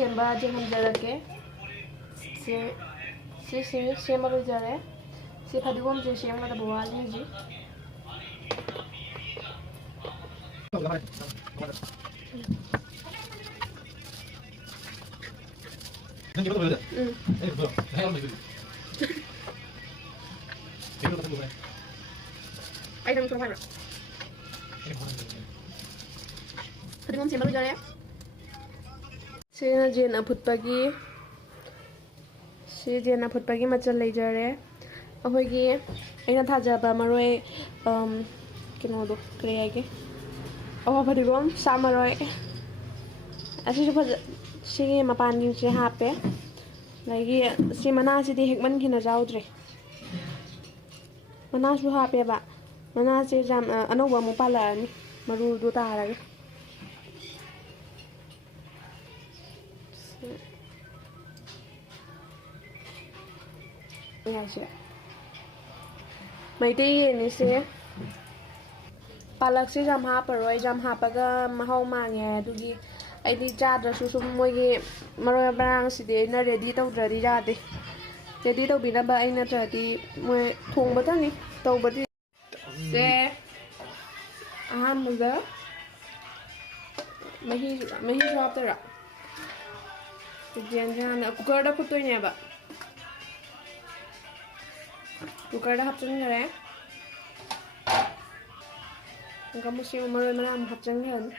ꯁꯦꯝꯕ ꯌꯦꯡꯍꯟꯖꯔꯛꯀꯦ ꯁꯤꯁꯦ ꯁꯦꯝꯕ ꯂꯣꯏꯖꯔꯦ ꯁꯤ ꯐꯗꯤꯒꯣꯝꯁꯦ ꯁꯦꯝꯒꯗꯕ ꯋꯥꯠꯂꯤ ꯍꯧꯖꯤꯛ ꯑꯩ ꯅꯪ ꯊꯣꯡ ꯍꯥꯏꯕ꯭ꯔꯥ ꯐꯗꯤꯒꯣꯝ ꯁꯦꯝꯕ ꯂꯣꯏꯖꯔꯦ ꯁꯤꯅ ꯖꯦꯟ ꯑꯐꯨꯠꯄꯒꯤ ꯃꯆꯜ ꯂꯩꯖꯔꯦ ꯑꯩꯈꯣꯏꯒꯤ ꯑꯩꯅ ꯊꯥꯖꯕ ꯃꯔꯣꯏ ꯀꯩꯅꯣꯗꯣ ꯀꯔꯤ ꯍꯥꯏꯒꯦ ꯑꯋꯥ ꯐꯗꯤꯒꯣꯝ ꯁꯥ ꯃꯔꯣꯏ ꯑꯁꯤꯁꯨ ꯁꯤꯒꯤ ꯃꯄꯥꯟꯁꯤꯡꯁꯦ ꯍꯥꯞꯄꯦ ꯑꯗꯒꯤ ꯁꯤ ꯃꯅꯥꯁꯤꯗꯤ ꯍꯦꯛꯃꯟꯈꯤꯅ ꯆꯥꯎꯗ꯭ꯔꯦ ꯃꯅꯥꯁꯨ ꯍꯥꯞꯄꯦꯕ ꯃꯅꯥꯁꯦ ꯌꯥꯝ ꯑꯅꯧꯕ ꯑꯃꯨꯛ ꯄꯥꯜꯂꯛꯑꯅꯤ ꯃꯔꯨꯗꯣ ꯇꯥꯔꯒ ꯃꯩꯇꯩ ꯌꯦꯟꯅꯤꯁꯦ ꯄꯥꯂꯛꯁꯦ ꯌꯥꯝ ꯍꯥꯞꯄꯔꯣꯏ ꯌꯥꯝ ꯍꯥꯞꯄꯒ ꯃꯍꯥꯎ ꯃꯥꯡꯉꯦ ꯑꯗꯨꯒꯤ ꯑꯩꯗꯤ ꯆꯥꯗ꯭ꯔꯁꯨ ꯁꯨꯝ ꯃꯣꯏꯒꯤ ꯃꯔꯣꯏ ꯃꯔꯥꯡꯁꯤꯗꯤ ꯑꯩꯅ ꯔꯦꯗꯤ ꯇꯧꯗ꯭ꯔꯗꯤ ꯌꯥꯗꯦ ꯔꯦꯗꯤ ꯇꯧꯕꯤꯅꯕ ꯑꯩ ꯅꯠꯇ꯭ꯔꯗꯤ ꯃꯣꯏ ꯊꯣꯡꯕꯇꯪꯅꯤ ꯇꯧꯕꯗꯤ ꯁꯦ ꯑꯍꯥꯟꯕꯗ ꯃꯍꯤꯁꯨ ꯍꯥꯞꯇꯣꯏꯔꯥ ꯌꯦꯟꯁꯦ ꯍꯥꯟꯅ ꯀꯨꯀꯔꯗ ꯐꯨꯠꯇꯣꯏꯅꯦꯕ ꯀꯨꯀꯔꯗ ꯍꯥꯞꯆꯤꯟꯈꯔꯦ ꯑꯗꯨꯒ ꯃꯁꯤ ꯃꯔꯣꯏ ꯃꯔꯥꯡ ꯑꯃꯨꯛ ꯍꯥꯞꯆꯤꯟꯈ꯭ꯔꯅꯤ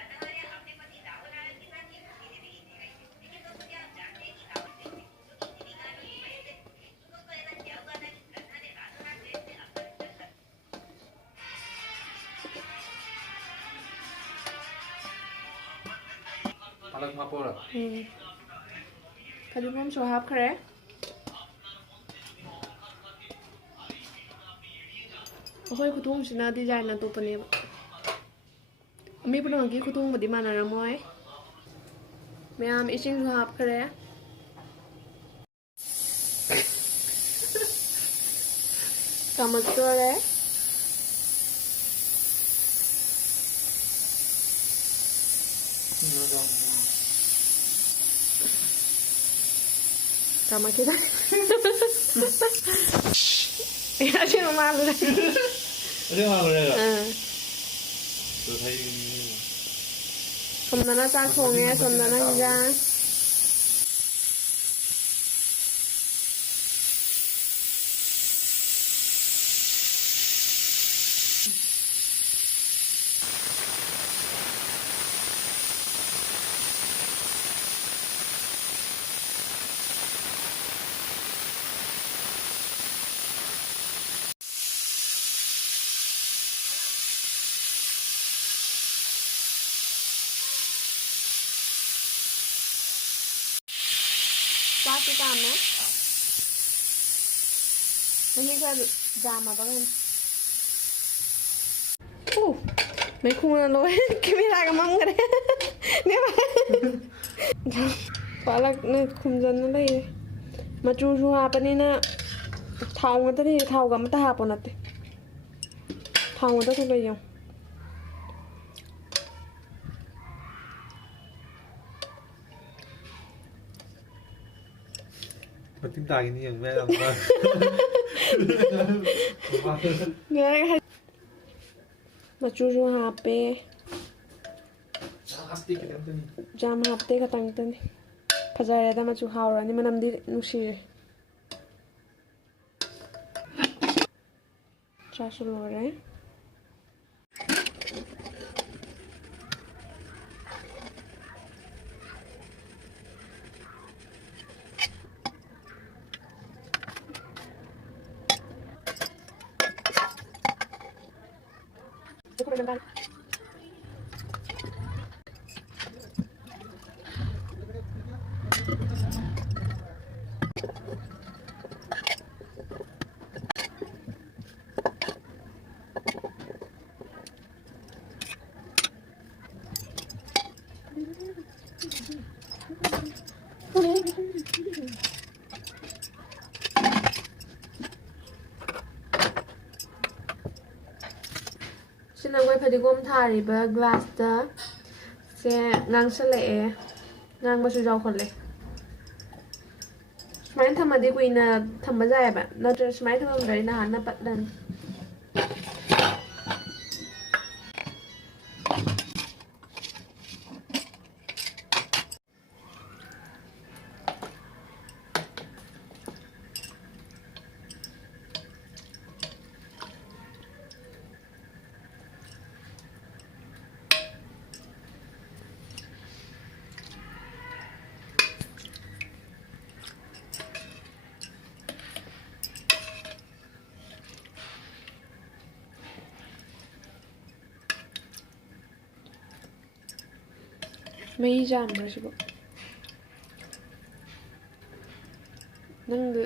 ꯐꯗꯤꯒꯣꯝꯁꯨ ꯍꯥꯞꯈ꯭ꯔꯦ ꯑꯩꯈꯣꯏ ꯈꯨꯊꯣꯡꯁꯤꯅ ꯗꯤꯖꯥꯏꯟ ꯑꯇꯣꯞꯄꯅꯦꯕ ꯃꯤ ꯄꯨꯝꯅꯃꯛꯀꯤ ꯈꯨꯊꯣꯡꯕꯨꯗꯤ ꯃꯥꯟꯅꯔꯝꯃꯣꯏ ꯃꯌꯥꯝ ꯏꯁꯤꯡꯁꯨ ꯍꯥꯞꯈ꯭ꯔꯦ ꯀꯥꯝꯃꯛꯇꯣꯔꯦ Kamakita. Aja malu deh. Aja malu deh. Tuh thấy. Somnana sang songnya, somnana juga. Pasti kami. Ini kan jam apa kan? Mấy khu là lối camera cái mông cái đấy. Nè mà. Quả là khung dân nó đây. Mà chú chú hạp này nè. Thao người ta đi thao cả mà ta hạp nè. Thao người ta không bây giờ. Mà tim tài cái gì mẹ làm sao? Mà chú hạp bê. Jam hạp tê cả tăng tên. Phải ra đây mà chú hào rồi nhưng mà nằm đi nushi. Cha số rồi đấy. Xin lỗi Fadigom thariba glass da se ngang sa le ngang ba su jaw khole ꯁꯨꯃꯥꯏꯅ ꯊꯝꯃꯗꯤ ꯀꯨꯏꯅ ꯊꯝꯕ ꯌꯥꯏꯑꯕ ꯅꯠꯇ꯭ꯔꯒ ꯁꯨꯃꯥꯏꯅ ꯊꯝꯃꯝꯗ꯭ꯔꯗꯤ ꯅꯍꯥꯟꯅ ꯄꯠꯂꯅꯤ ꯃꯍꯤ ꯆꯥꯝꯕ꯭ꯔꯥ ꯁꯤꯕꯣ ꯅꯪꯗ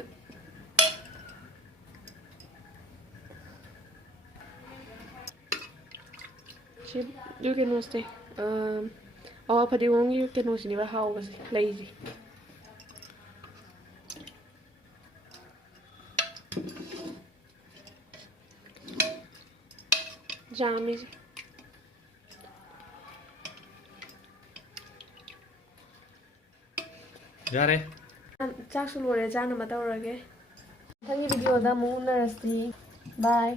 ꯁꯤ ꯀꯩꯅꯣꯁꯦ ꯐꯗꯤꯒꯣꯝꯒꯤ ꯀꯩꯅꯣꯁꯤꯅꯦꯕ ꯍꯥꯎꯕꯁꯦ ꯂꯩꯁꯦ ꯖꯥꯝꯃꯤꯁꯦ ꯌꯥꯔꯦ ꯆꯥꯛꯁꯨ ꯂꯣꯏꯔꯦ ꯆꯥꯅꯕ ꯇꯧꯔꯒꯦ ꯃꯊꯪꯒꯤ ꯚꯤꯗꯤꯑꯣꯗ ꯑꯃꯨꯛ ꯎꯅꯔꯁꯤ ꯕꯥꯏ